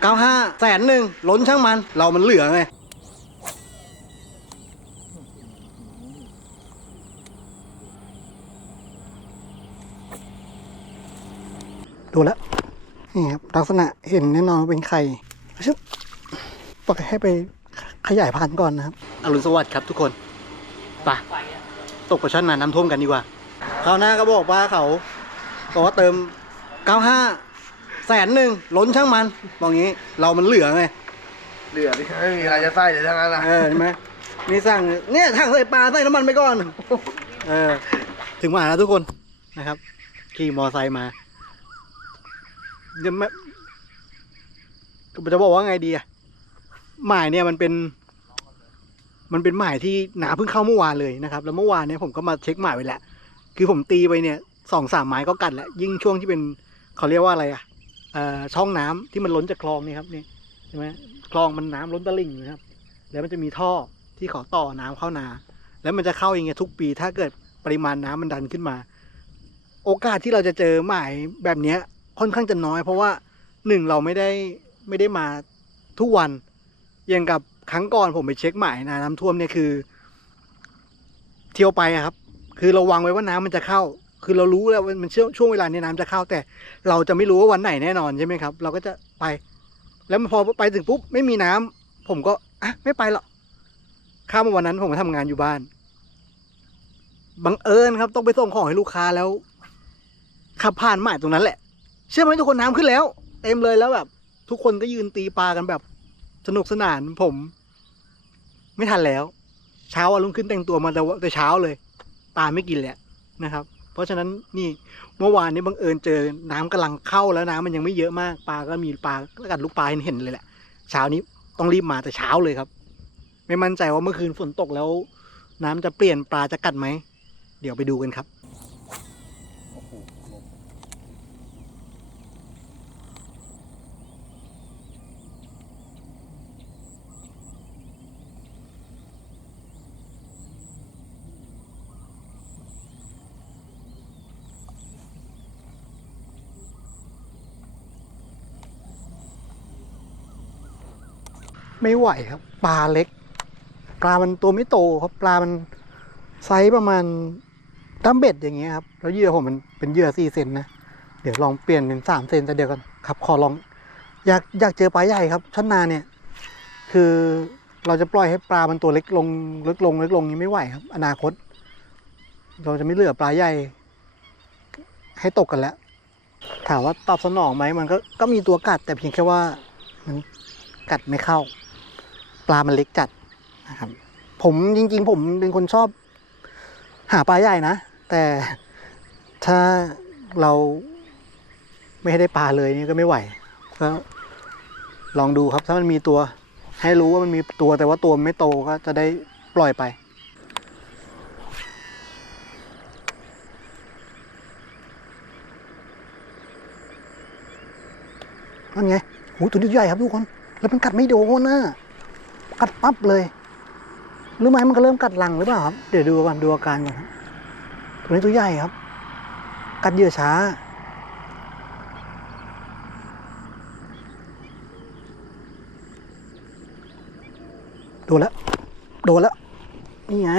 เก้าห้าแสนหนึ่งล้นช่างมัน เรามันเหลือไงดูแล้วนี่ครับลักษณะเห็นแน่นอนว่าเป็นไข่ชึบปล่อยให้ไปขยายพันธุ์ก่อนนะครับอรุณสวัสดิ์ครับทุกคนไปตกปลาช่อนนาน้ำท่วมกันดีกว่าคราวหน้าก็บอกว่าเขาบอกว่าเติม 95 แสนหนึ่งล้นช่างมันบอกงี้เรามันเหลือไงเหลือดิไม่มีอะไรจะใส่เลยทั้งนั้นนะเออเห็นไหมนี่สั่งเนี่ยถังใส่ปลาใส่น้ำมันไปก่อนเออถึงมาแล้วทุกคนนะครับ ขี่มอไซค์มาเดี๋ยวไม่จะบอกว่าไงดีอะหมายเนี่ยมันเป็น มันเป็นหมายที่หนาเพิ่งเข้าเมื่อวานเลยนะครับ แล้วเมื่อวานเนี่ยผมก็มาเช็คหมายไว้แล้วคือผมตีไปเนี่ยสองสามไม้ก็กัดแล้วยิ่งช่วงที่เป็นเขาเรียกว่าอะไรอะเอ่อ ช่องน้ำที่มันล้นจากคลองนี่ครับนี่ใช่ไหมคลองมันน้ำล้นตลิ่งนะครับ แล้วมันจะมีท่อที่เขาต่อน้ำเข้านา แล้วมันจะเข้าอย่างเงี้ยทุกปี ถ้าเกิดปริมาณน้ำมันดันขึ้นมา โอกาสที่เราจะเจอหมายแบบเนี้ยค่อนข้างจะน้อย เพราะว่าหนึ่งเราไม่ได้ไม่ได้มาทุกวันอย่างกับครั้งก่อนผมไปเช็คหมายนาน้ำท่วมเนี่ยคือ เที่ยวไปครับ คือเราวางไว้ว่าน้ำมันจะเข้า คือเรารู้แล้วมันช่วงช่วงเวลานี้น้ำจะเข้าแต่ เราจะไม่รู้ว่าวันไหนแน่นอนใช่ไหมครับ เราก็จะไป แล้วพอไปถึงปุ๊บไม่มีน้ำผมก็อะไม่ไปหรอกข้ามาวันนั้นผมก็ทำงานอยู่บ้านบังเอิญครับ ต้องไปส่งของให้ลูกค้าแล้ว ขับผ่านหมายตรงนั้นแหละ เชื่อไหมทุกคนน้ำขึ้นแล้ว เต็มเลยแล้วแบบ ทุกคนก็ยืนตีปลากันแบบสนุกสนานผม ไม่ทันแล้ว เช้าอะลุงขึ้นแต่งตัวมาแต่ว่าแต่เช้าเลยปลาไม่กินแหละนะครับ เพราะฉะนั้นนี่เมื่อวานนี้บังเอิญเจอน้ำกำลังเข้าแล้วน้ำมันยังไม่เยอะมากปลาก็มีปลาก็กัดลูกปลาเห็นเห็นเลยแหละเช้านี้ต้องรีบมาแต่เช้าเลยครับ ไม่มั่นใจว่าเมื่อคืนฝนตกแล้ว น้ำจะเปลี่ยนปลาจะกัดไหมเดี๋ยวไปดูกันครับ ไม่ไหวครับปลาเล็ก ปลามันตัวไม่โตครับปลามันไซส์ประมาณตั้มเบ็ดอย่างเงี้ยครับแล้วเหยื่อผมมันเป็นเหยื่อสี่เซนนะเดี๋ยวลองเปลี่ยนเป็นสามเซนแต่เดี๋ยวกันครับขอลอง อยากอยากเจอปลาใหญ่ครับชั้นนาเนี่ย คือเราจะปล่อยให้ปลามันตัวเล็กลงเล็กลงเล็กลงนี้ไม่ไหวครับ อนาคต เราจะไม่เหลือปลาใหญ่ ให้ตกกันแล้ว ถามว่าตอบสนองไหมมันก็ก็มีตัวกัดแต่เพียงแค่ว่ามันกัดไม่เข้า ปลามันเล็กจัดนะครับ ผมจริง ๆ ผมเป็นคนชอบ หาปลาใหญ่นะ แต่ถ้าเราไม่ได้ปลาเลยนี่ก็ไม่ไหวก็ลองดูครับถ้ามันมีตัว ให้รู้ว่ามันมีตัวแต่ว่าตัวไม่โตก็จะได้ปล่อยไปนั่นไงโหตัวนี้ใหญ่ครับทุกคน แล้วมันกัดไม่โดนนะ กัดปั๊บเลย หรือไม่มันก็เริ่มกัดหลังหรือเปล่าครับ เดี๋ยวดูก่อนดูอาการก่อนครับตัวนี้ตัวใหญ่ครับ กัดเหยื่อช้า โดนแล้ว โดนแล้ว นี่ไง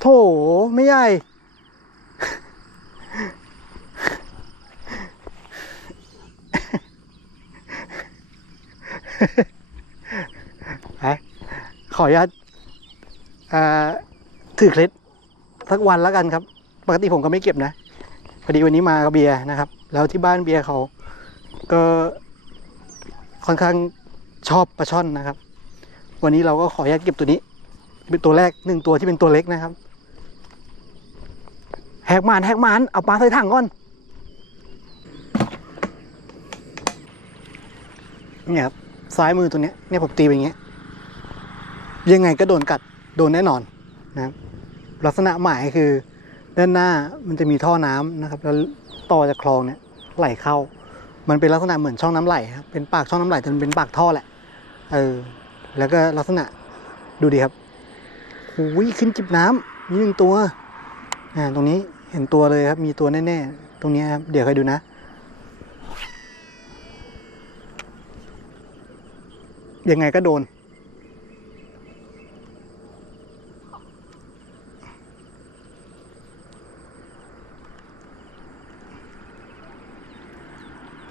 โถไม่ใหญ่ ไปขออ นุญาตถือเคล็ดสักวันแล้วกันครับ ปกติผมก็ไม่เก็บนะพอดีวันนี้มากับเบียร์นะครับ แล้วที่บ้านเบียร์เขาก็ค่อนข้างชอบปลาช่อนนะครับ วันนี้เราก็ขออนุญาตเก็บตัวนี้ เป็นตัวแรกหนึ่งตัวที่เป็นตัวเล็กนะครับแหกมานแหกมานเอาปลาใส่ถังก่อนเนี่ยครับซ้ายมือตัวเนี้ยเนี่ยผมตีไปอย่างเงี้ย ยังไงก็โดนกัดโดนแน่นอนนะครับลักษณะหมายคือด้านหน้ามันจะมีท่อน้ำนะครับ แล้วต่อจากคลองเนี่ยไหลเข้า มันเป็นลักษณะเหมือนช่องน้ำไหลครับเป็นปากช่องน้ำไหลแต่มันเป็นปากท่อแหละเออแล้วก็ลักษณะดูดีครับหูยขึ้นจิบน้ำมีหนึ่งตัวอ่าตรงนี้เห็นตัวเลยครับ มีตัวแน่ๆ ตรงนี้ครับ เดี๋ยวใคอยดูนะ ยังไงก็โดน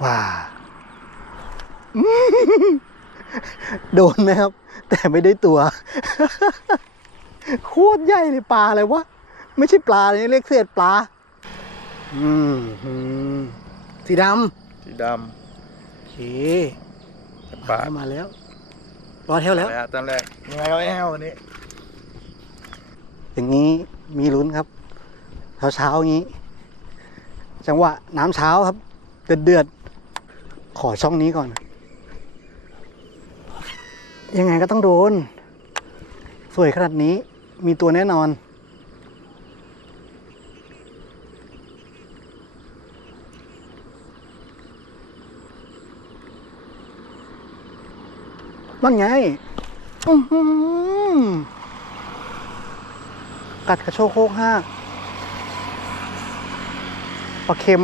ว้าโดนไหมครับ แต่ไม่ได้ตัว โคตรใหญ่เลยปลาอะไรวะ ไม่ใช่ปลาเลยเรียกเศษปลา อืมอืมสีดสีดำโอเคำปลามาแล้วรอเท่าแล้วแล้วตอนแรกยังไงก็ไม่แห้ววันนี้ อย่างนี้มีลุ้นครับเช้าเช้าๆอย่างนี้ จังหวะน้ำเช้าครับ เดือดเดือดๆ ขอช่องนี้ก่อน ยังไงก็ต้องโดน สวยขนาดนี้มีตัวแน่นอน นั่นไงกัดกระโชกโคกห้าปลาเค็ม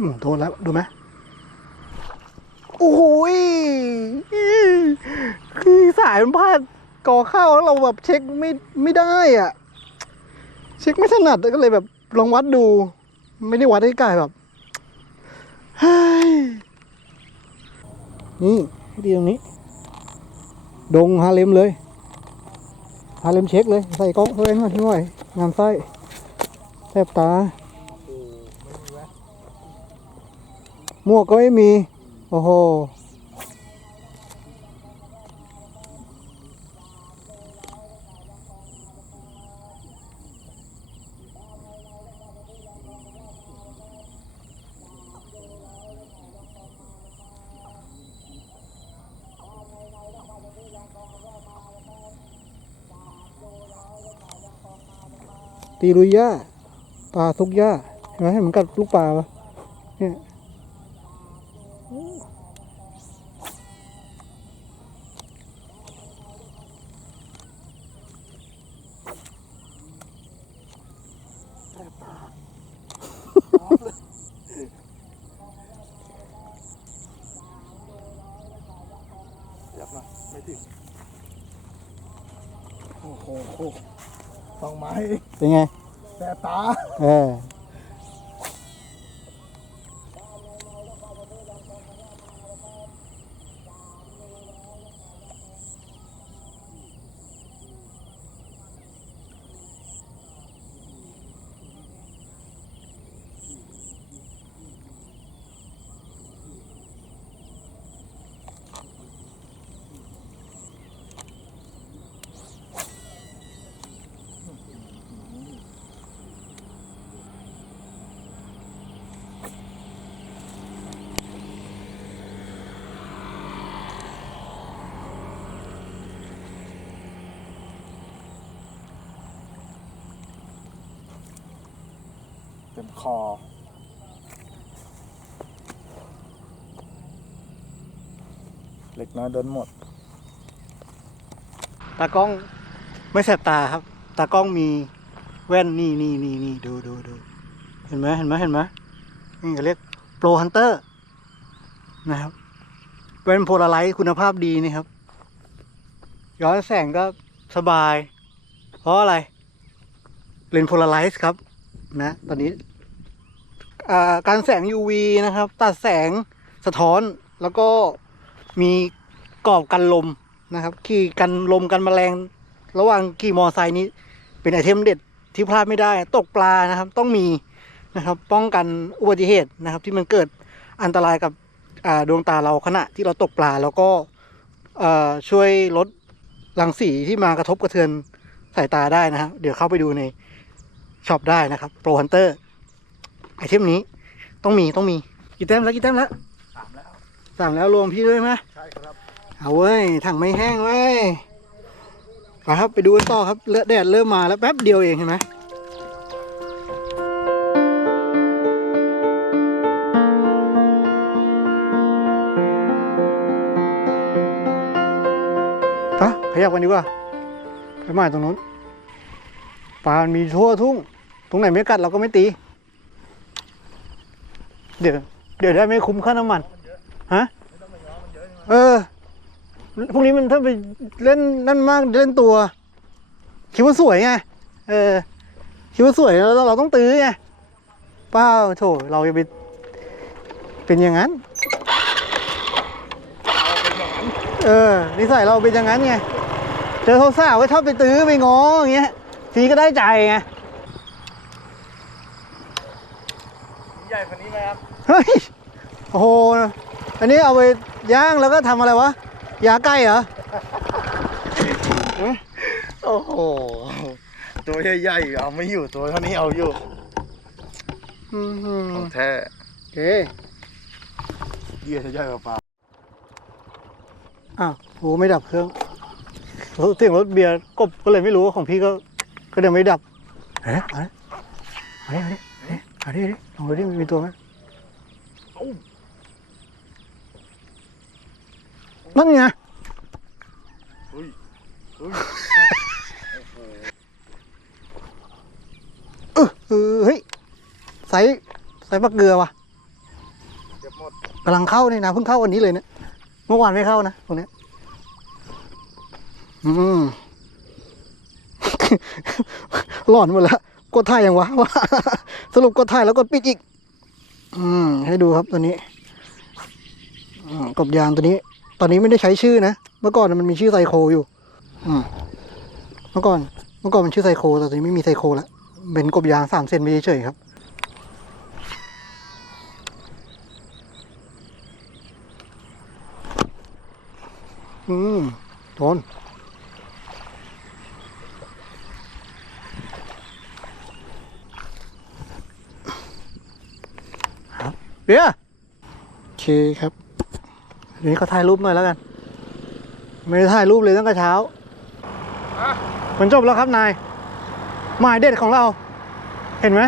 อืมโดนแล้วดูไหมโอ้โหยคือสายมันพลาดก่อเข้าแล้วเราแบบเช็คไม่ไม่ได้อะ เช็คไม่ถนัดก็เลยแบบลองวัดดู ไม่ได้วัดให้ไกลแบบเฮ้ยนี่ดีตรงนี้ ดงฮาเลมเลย ฮาเลมเช็คเลย ใส่กล้องเข้าไปหน่อยหน่อยงามไส้แทบตา ห มวกก็ไม่มี โอ้โห ตีรุยย่าปลาทุกย่าเห็นไหมเหมือนกับลูกปลาปะเนี่ย จับมาไม่ถึง โอ้โห สองไม้ เป็นไงแต่ตา เออ ต็มคอ เล็กน้อยโดนหมด ตากล้องไม่แสบตาครับ ตากล้องมีแว่นนี่นี่นี่นี่ดูดูดูเห็นไหมเห็นไหมเห็นไหมนี่เขาเรียกโปรฮันเตอร์นะครับแว่นโพลาไรต์คุณภาพดีนี่ครับ ย้อนแสงก็สบาย เพราะอะไรเลนโพลาไรต์ครับ นะ ตอนนี้ การแสง UV นะครับ ตัดแสงสะท้อนแล้วก็มีกรอบกันลมนะครับ ขี่กันลมกันแมลง ระหว่างขี่มอไซค์นี้ เป็นไอเทมเด็ดที่พลาดไม่ได้ตกปลานะครับ ต้องมีนะครับ ป้องกันอุบัติเหตุนะครับ ที่มันเกิดอันตรายกับดวงตาเราขณะที่เราตกปลาแล้วก็ช่วยลดรังสีที่มากระทบกระเทือนสายตาได้นะครับ เดี๋ยวเข้าไปดูในช็อปได้นะครับโปรฮันเตอร์ ไอเทมนี้ ต้องมีต้องมีกี่เต็มแล้วกี่เต็มแล้วสามแล้วสามแล้วรวมพี่ด้วยไหมใช่ครับเอาเว้ยถังไม่แห้งเว้ยไปครับไปดูต่อครับแดดเริ่มมาแล้วแป๊บเดียวเองเห็นไหมปะขยับกันดีกว่าไปใหม่ตรงนู้นปลามันมีทั่วทุ่ง ตรงไหนไม่กัดเราก็ไม่ตี เดี๋ยวเดี๋ยวได้ไม่คุ้มค่าน้ำมันฮะเออพวกนี้มันถ้าไปเล่นนั่นมากเล่นตัว คิดว่าสวยไงเออคิดว่าสวยแล้วเราต้องตื้อไงเปล่าโถเราจะไปเป็นอย่างนั้น เออนิสัยเราเป็นอย่างนั้นไงเจอสาวๆก็ชอบไปตื้อไปง้ออย่างเงี้ยทีก็ได้ใจไงใหญ่กว่านี้ไหมครับ เฮ้ย โอ้โห อันนี้เอาไปย่างแล้วก็ทำอะไรวะยาไก่เหรอ โอ้โห ตัวใหญ่ๆ เอาไม่อยู่ตัวเท่านี้เอาอยู่อืมของแท้โอเคเหยื่อจะใหญ่กว่าปลาอ้าวโหไม่ดับเครื่องรถเสียงรถเบียร์กบก็เลยไม่รู้ว่าของพี่ก็ ก็เดี๋ยวไม่ดับเฮ้ยเอาดิเอาดิเอาดิเอาดิเอาดิลองดูดิมีตัวไหม นั่นไงอุ้ยอุ้ยเออเออเฮ้ยใส่ใส่ปลาเกลือว่ะเก็บหมดกำลังเข้านี่นะเพิ่งเข้าวันนี้เลยเนี่ยเมื่อวานไม่เข้านะตรงเนี้ยอืมหลอนหมดแล้วกดถ่ายยังวะว่าสรุปกดถ่ายแล้วกดปิดอีก อืมให้ดูครับตัวนี้อกบยางตัวนี้ ตอนนี้ไม่ได้ใช้ชื่อนะ เมื่อก่อนมันมีชื่อไซโคอยู่ อืมเมื่อก่อน เมื่อก่อนมันชื่อไซโค แต่ตอนนี้ไม่มีไซโคแล้วเป็นกบยางสามเซนไม่เฉยๆครับอืมโดนครับ เบียร์โอเคครับเดี๋ยวนี้ก็ถ่ายรูปหน่อยแล้วกัน ไม่ได้ถ่ายรูปเลยตั้งแต่เช้ามันจบแล้วครับนาย หมายเด็ดของเรา เห็นไหม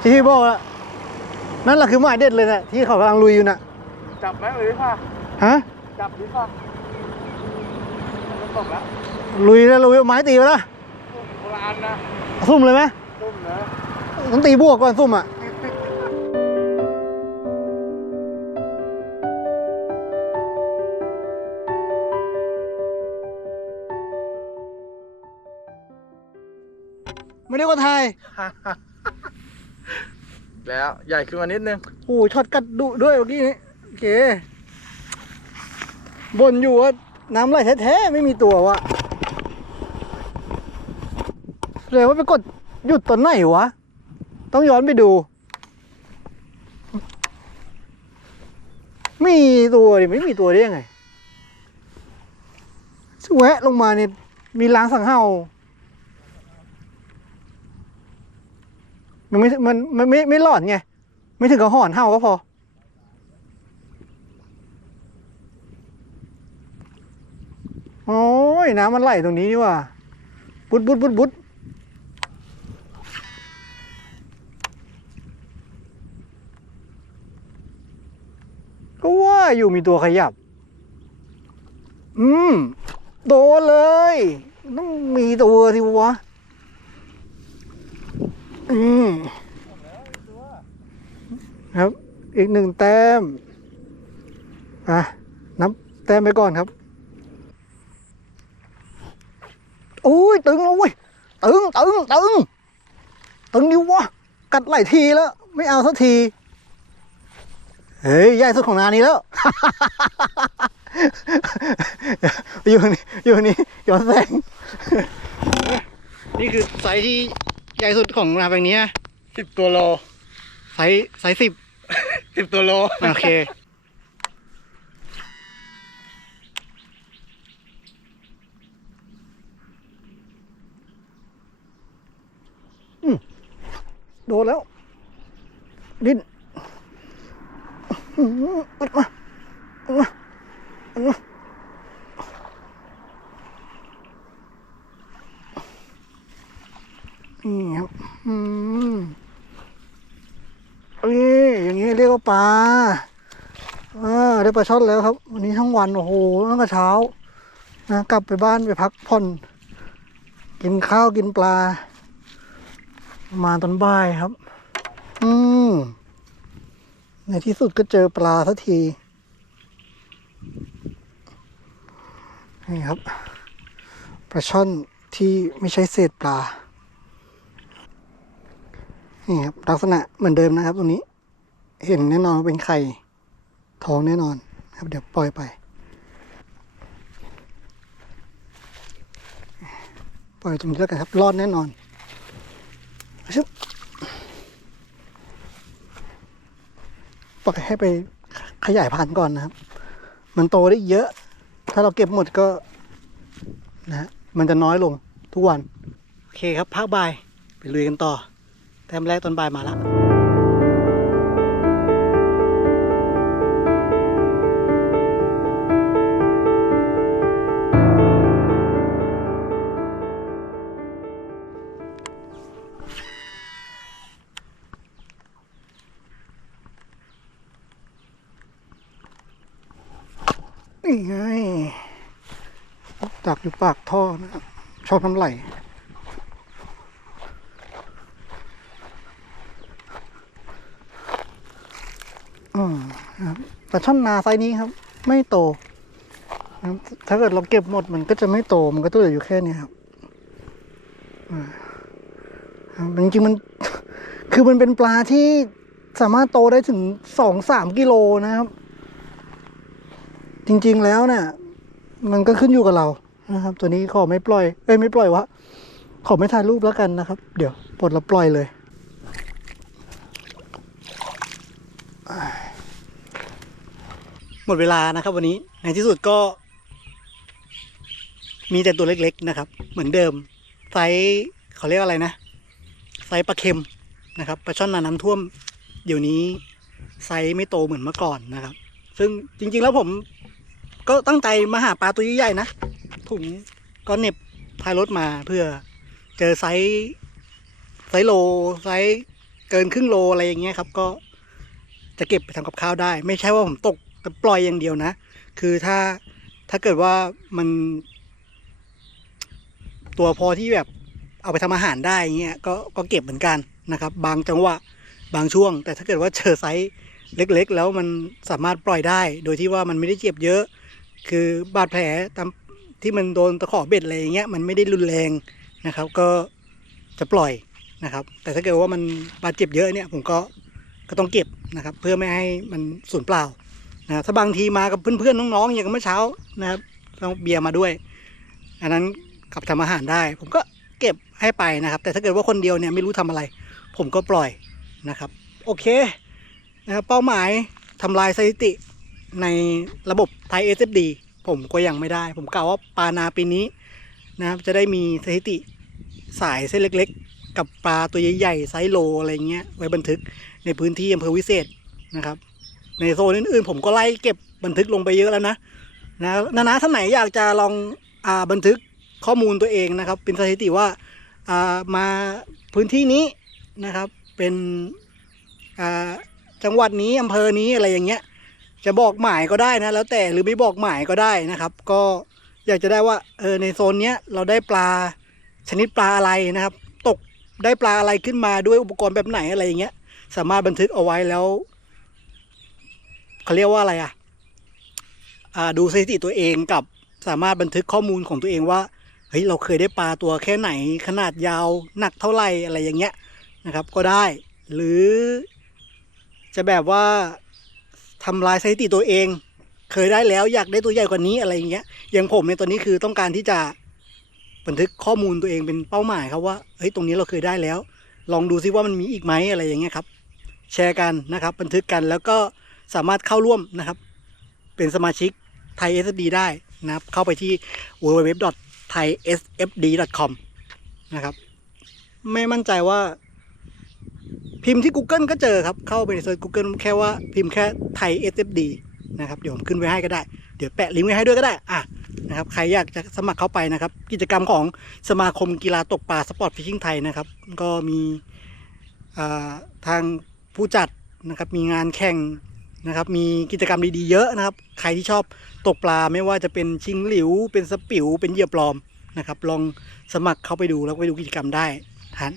ที่พี่บอกอะนั่นแหละคือหมายเด็ดเลยนะที่เขากำลังลุยอยู่น่ะ จับไหมหรือป่ะฮะ จับหรือป่ะมันตกแล้วลุยแล้วลุยเอาไม้ตีไปละโบราณนะซุ่มเลยไหมตุ้มนะต้องตีบวกก่อนซุ่มอะ ไม่ได้ก็ทายแล้วใหญ่ขึ้นมานิดนึงโอ้โหช็อตกัดดุด้วยเมื่อกี้นี้โอเคบ่นอยู่ว่าน้ำไหลแท้ๆไม่มีตัววะเลยว่าไปกดหยุดตอนไหนวะ ต้องย้อนไปดู มีตัวดิไม่มีตัวได้ยังไงแวะลงมาเนี่ยมีล้างสังเห่า มันไม่มันมันไม่ไม่หลอนไง ไม่ถึงกับหอนเห่าก็พอ โอ้ยน้ำมันไหลตรงนี้นี่ว่าบุดบุดบุดบุดก็ว่าอยู่มีตัวขยับ อืม โดนเลย ต้องมีตัวสิวะ ครับ อีกหนึ่งแต้ม อะ นับแต้มไปก่อนครับ โอ้ย ตึงแล้วเว้ย ตึง ตึง ตึง ตึงดิวะ กัดหลายทีแล้ว ไม่เอาสักที เฮ้ยใหญ่สุดของนานี้แล้ว อยู่นี่อยู่นี่ย้อนแสงนี่คือไซส์ที่ ใหญ่สุดของนาแปลงนี้นะสิบตัวโลไซส์ไซส์สิบสิบตัวโลโอเคอืมโดนแล้ว ดิ้นอื้อหืออัดมาอัดมาอัดมานี่ครับ อืม เอ้ยอย่างนี้เรีย กว่าปลาอ่าได้ปลาช่อนแล้วครับ วันนี้ทั้งวันโอ้โหตั้งแต่เช้านะกลับไปบ้านไปพักผ่อน กินข้าวกินปลา มาตอนบ่ายครับ อืมในที่สุดก็เจอปลาสักทีนี่ครับปลาช่อนที่ไม่ใช่เศษปลา นี่ครับ ลักษณะเหมือนเดิมนะครับตรงนี้ เห็นแน่นอนว่าเป็นไข่ท้องแน่นอนครับ เดี๋ยวปล่อยไป ปล่อยตรงนี้แล้วกันครับรอดแน่นอนชึบปล่อยให้ไปขยายพันธุ์ก่อนนะครับ มันโตได้เยอะ ถ้าเราเก็บหมดก็นะมันจะน้อยลงทุกวัน โอเคครับพักบ่าย ไปลุยกันต่อ แต้มแรกตอนบ่ายมาละ นี่ไงตักอยู่ปากท่อนะครับชอบน้ำไหลอืมครับแต่ช่อนนาไซนี้ครับ ไม่โตถ้าเกิดเราเก็บหมดมันก็จะไม่โตมันก็จะเหลือยู่แค่นี้ครับอ่าครับจริงๆมัน คือมันเป็นปลาที่สามารถโตได้ถึงสองสามกิโลนะครับ จริง ๆ แล้วเนี่ยมันก็ขึ้นอยู่กับเรานะครับ ตัวนี้ขอไม่ปล่อยเอ้ยไม่ปล่อยวะขอไม่ถ่ายรูปแล้วกันนะครับ เดี๋ยวปลดแล้วปล่อยเลยหมดเวลานะครับ วันนี้ในที่สุดก็ มีแต่ตัวเล็ก ๆ นะครับ เหมือนเดิมไซส์เขาเรียกอะไรนะไซส์ปลาเค็มนะครับปลาช่อนนาน้ำท่วม เดี๋ยวนี้ไซส์ไม่โตเหมือนเมื่อก่อนนะครับ ซึ่งจริง ๆ แล้วผม ก็ตั้งใจมาหาปลาตัวใหญ่ๆนะถุงก็เน็บท้ายรถมาเพื่อเจอไซส์ไซส์โลไซส์เกินครึ่งโลอะไรอย่างเงี้ยครับ ก็จะเก็บไปทำกับข้าวได้ ไม่ใช่ว่าผมตกแต่ปล่อยอย่างเดียวนะ คือถ้าถ้าเกิดว่ามัน ตัวพอที่แบบเอาไปทำอาหารได้เงี้ยก็ก็เก็บเหมือนกันนะครับ บางจังหวะบางช่วง แต่ถ้าเกิดว่าเจอไซส์เล็ก ๆ แล้วมันสามารถปล่อยได้ โดยที่ว่ามันไม่ได้เจ็บเยอะ คือบาดแผลตามที่มันโดนตะขอเบ็ดอะไรอย่างเงี้ยมันไม่ได้รุนแรงนะครับ ก็จะปล่อยนะครับ แต่ถ้าเกิดว่ามันบาดเจ็บเยอะเนี่ยผมก็ก็ต้องเก็บนะครับ เพื่อไม่ให้มันสูญเปล่านะครับถ้าบางทีมากับเพื่อนๆน้องๆอย่างเมื่อเช้านะครับต้องเบียร์มาด้วย อันนั้นกลับทำอาหารได้ ผมก็เก็บให้ไปนะครับ แต่ถ้าเกิดว่าคนเดียวเนี่ยไม่รู้ทำอะไร ผมก็ปล่อยนะครับ โอเคนะครับเป้าหมายทำลายสถิติ ในระบบไทย SFD ผมก็ยังไม่ได้ ผมกล่าวว่าปลานาปีนี้นะครับจะได้มีสถิติสายเส้นเล็กๆ กับปลาตัวใหญ่ๆไซส์โลอะไรเงี้ยไว้บันทึกในพื้นที่อำเภอวิเศษนะครับ ในโซนอื่นๆ ผมก็ไล่เก็บบันทึกลงไปเยอะแล้วนะนะนานาท่านไหนอยากจะลองอ่าบันทึกข้อมูลตัวเองนะครับ เป็นสถิติว่าอ่ามาพื้นที่นี้นะครับเป็นอ่าจังหวัดนี้อำเภอนี้อะไรอย่างเงี้ย จะบอกหมายก็ได้นะ แล้วแต่หรือไม่บอกหมายก็ได้นะครับ ก็อยากจะได้ว่าเออในโซนเนี้ยเราได้ปลาชนิดปลาอะไรนะครับ ตกได้ปลาอะไรขึ้นมาด้วยอุปกรณ์แบบไหนอะไรอย่างเงี้ย สามารถบันทึกเอาไว้แล้วเขาเรียกว่าอะไรอะอ่าดูสถิติตัวเองกับสามารถบันทึกข้อมูลของตัวเองว่าเฮ้ยเราเคยได้ปลาตัวแค่ไหนขนาดยาวหนักเท่าไหร่อะไรอย่างเงี้ยนะครับ ก็ได้ หรือจะแบบว่า ทำลายสถิติตัวเอง เคยได้แล้วอยากได้ตัวใหญ่กว่านี้อะไรอย่างเงี้ยอย่างผมในตอนนี้คือต้องการที่จะบันทึกข้อมูลตัวเองเป็นเป้าหมายครับว่าเฮ้ยตรงนี้เราเคยได้แล้ว ลองดูซิว่ามันมีอีกไหมอะไรอย่างเงี้ยครับ แชร์กันนะครับ บันทึกกันแล้วก็สามารถเข้าร่วมนะครับ เป็นสมาชิกไทย SFD ได้นะครับ เข้าไปที่ www.thaisfd.com นะครับ ไม่มั่นใจว่า พิมพ์ที่ Google ก็เจอครับ เข้าไปในเซิร์ช Google แค่ว่าพิมพ์แค่ไทย SFD นะครับ เดี๋ยวผมขึ้นไว้ให้ก็ได้ เดี๋ยวแปะลิงก์ไว้ให้ด้วยก็ได้ อะ นะครับ ใครอยากจะสมัครเข้าไปนะครับ กิจกรรมของสมาคมกีฬาตกปลาสปอร์ตฟิชชิ่งไทยนะครับ ก็มีทางผู้จัดนะครับ มีงานแข่งนะครับ มีกิจกรรมดีๆเยอะนะครับ ใครที่ชอบตกปลาไม่ว่าจะเป็นชิงหลิว เป็นสปิว เป็นเหยื่อปลอมนะครับ ลองสมัครเข้าไปดูแล้วไปดูกิจกรรมได้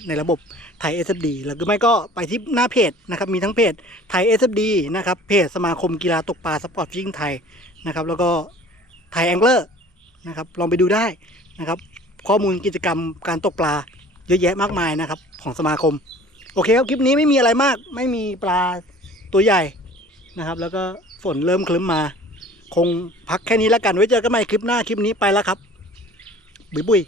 ในระบบไทย SFD แล้วไม่ก็ไปที่หน้าเพจนะครับ มีทั้งเพจไทย SFD นะครับ เพจสมาคมกีฬาตกปลาสปอร์ตฟิชิงไทยนะครับ แล้วก็ไทยแองเกอร์นะครับ ลองไปดูได้นะครับ ข้อมูลกิจกรรมการตกปลาเยอะแยะมากมายนะครับ ของสมาคม โอเคครับ คลิปนี้ไม่มีอะไรมาก ไม่มีปลาตัวใหญ่นะครับ แล้วก็ฝนเริ่มคลึ้มมา คงพักแค่นี้แล้วกัน ไว้เจอกันใหม่คลิปหน้า คลิปนี้ไปแล้วครับ บุยบุย